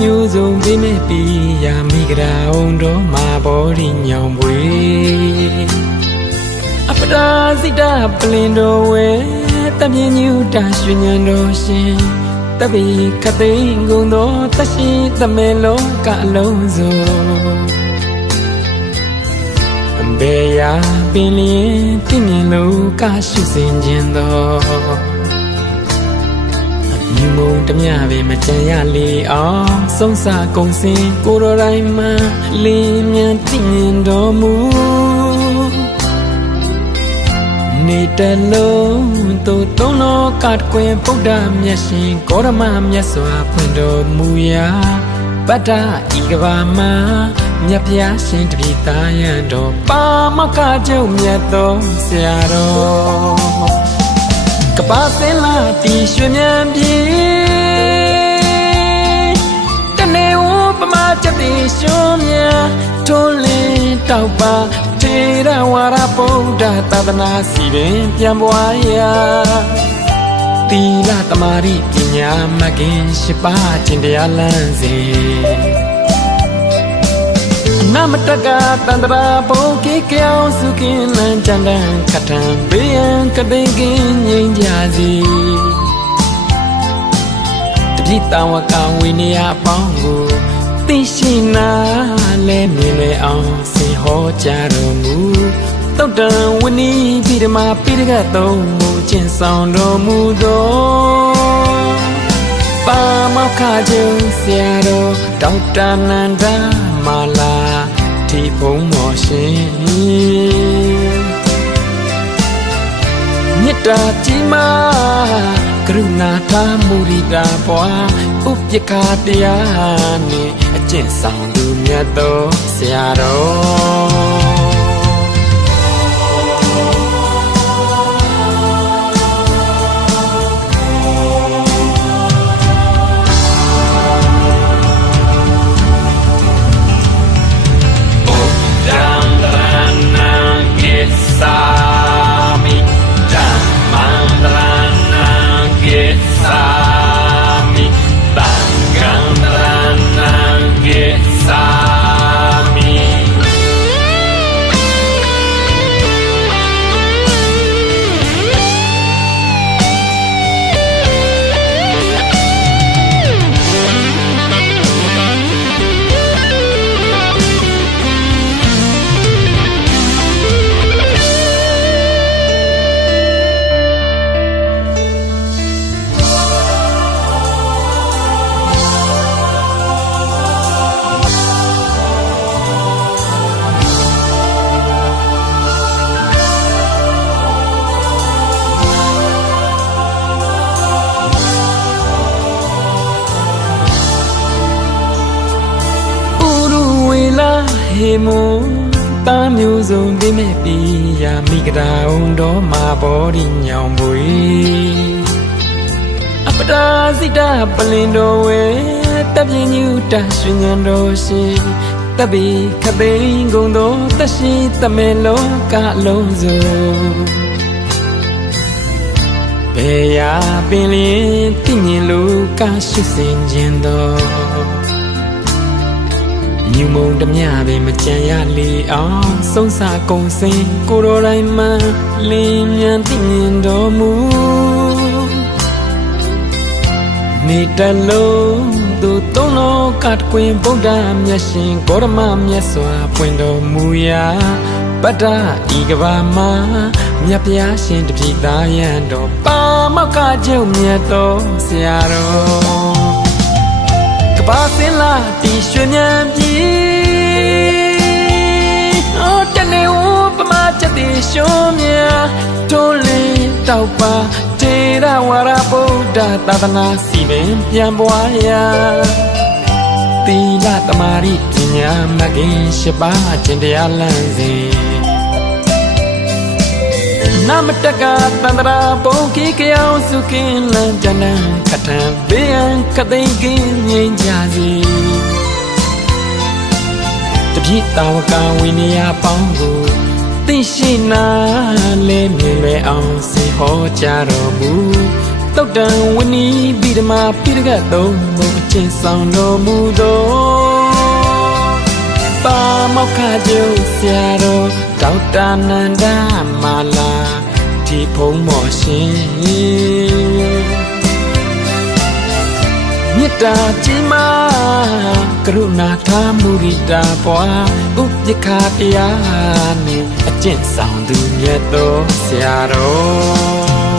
မျိုးစုံပေးမဲ့ပြီးရမိကြအောင်တော့မာဘော်ဒီညောင်ပွေအပဒါစိတပလင်တော်ဝဲတပြင်းညူတာရွှေညံတော်ရှင်တပိခသိန်းကုန်သောတရှိသမဲလောကအလုံးစုံဘေးရာပင်လျင်ပြင်းမြင်လို့ကရှုစင်ခြင်းသောမြူမုံတမျှပဲမကြံရလေအောင်ဆုံးစာကုန်စင်ကိုတော်တိုင်းမှာလင်းမြန်တည်မြင်တော်မူနေတလုံးသို့သုံးတော်ကတကွင်ဗုဒ္ဓမြတ်ရှင်ကောရမမြတ်စွာဖွင့်တော်မူရာဗတ္တဤကဘာမှာမြတ်ဖျားရှင်တပိသားရန်တော်ပါမကကျုံမြတ်တော်ဆရာတော်ကပါစင်လာတီရွှေမြန်ပြေတနေဝပမာချက်တီရွှေမြန်ထွန်းလင်းတောက်ပါထေရဝါရဗုဒ္ဓသာသနာစီရင်ပြန်ပွားရာသီလသမာဓိပညာမဂ်ခင်ရှိပါခြင်းတရားလမ်းစီနမတကတန္တရာပုံကိကြောင်စုကင်းလန်းကြံတန်းခထံဘေးရန်ကသိင်ကင်းငြိမ်းကြစီတတိတဝကဝိနည်းအပေါင်းကိုသိရှိနာလဲမြင်လဲအောင်ဆင်ဟောကြားတော်မူသုတ်တံဝဏီပိဓမာပိဋကသုံးမူကျင့်ဆောင်တော်မူသောပါမောက္ခကျုံဆရာတော်ဒေါက်တာနန္ဒမာလာဒီဘုံမော်ရှင်မေတ္တာကြီးမားကရုဏာထားမူရိတာပွားဥပ္ပခာတရားနှင့်အကျင့်ဆောင်သူမြတ်သောဆရာတော်ဟေမုံတာမျိုးစုံပေးမဲ့ပြီးရမိကြအောင်တော့မာဘော်ဒီညောင်ပွေအပဒါစိတပလင်တော်ဝဲတပြင်းညူတာရွှေညံတော်ရှင်တပိခသိန်းကုန်သောတရှိသမဲလောကလုံးစုံဘေးရာပင်လျင်တည်မြင်လို့ကရှုစင်ခြင်းတော်မြူမုံတမျှပဲမကြံရလေအောင်ဆုံးစာကုန်စင်ကိုတော်တိုင်းမှာလင်းမြန်တည်မြင်တော်မူနေတလုံးသူသုံးတော်ကတကွင်ဗုဒ္ဓမြတ်ရှင်ဂေါရမမြတ်စွာပွင့်တော်မူရာဗတ္တဤကဘာမှာမြတ်ဖျားရှင်တပိသားရန်တော်ပါမောက္ခကျုံမြတ်တော်ဆရာတော်ကပါစင်လာတီရွှေမြန်ပြေတနေဝပမာချက်တီရွှေမြန်တွန်းလင်းတောက်ပါထေရဝါရဗုဒ္ဓသာသနာစီပင်ပြန်ပွားရာသီလသမာဓိပညာမဂ်ခင်ရှိပါခြင်းတရားလမ်းစဉ်နမတကတန္တရာပုံကိကြောင်စုကင်းလန်းကြံတန်းခထံဘေးရန်ကသိင်ကင်းငြိမ်းကြစီတပိတဝကဝိနည်းအပေါင်းကိုသိရှိနာလဲမြင်လဲအောင်စေဟောကြားတော်မူ တုတ်တန်ဝင်းနီးပြီးဓမ္မပိရကတ်သုံးကိုအချင်းဆောင်တော်မူသောပါမောက္ခကျုပ်ဆရာတော်ဒေါက်တာနန္ဒမာလာဒီဖုံးမော်ရှင်မေတ္တာကြီးမားကရုဏာထားမူရိတာပွားဥပ္ပခာတရားနှင့်အကျင့်ဆောင်သူမြတ်သောဆရာတော်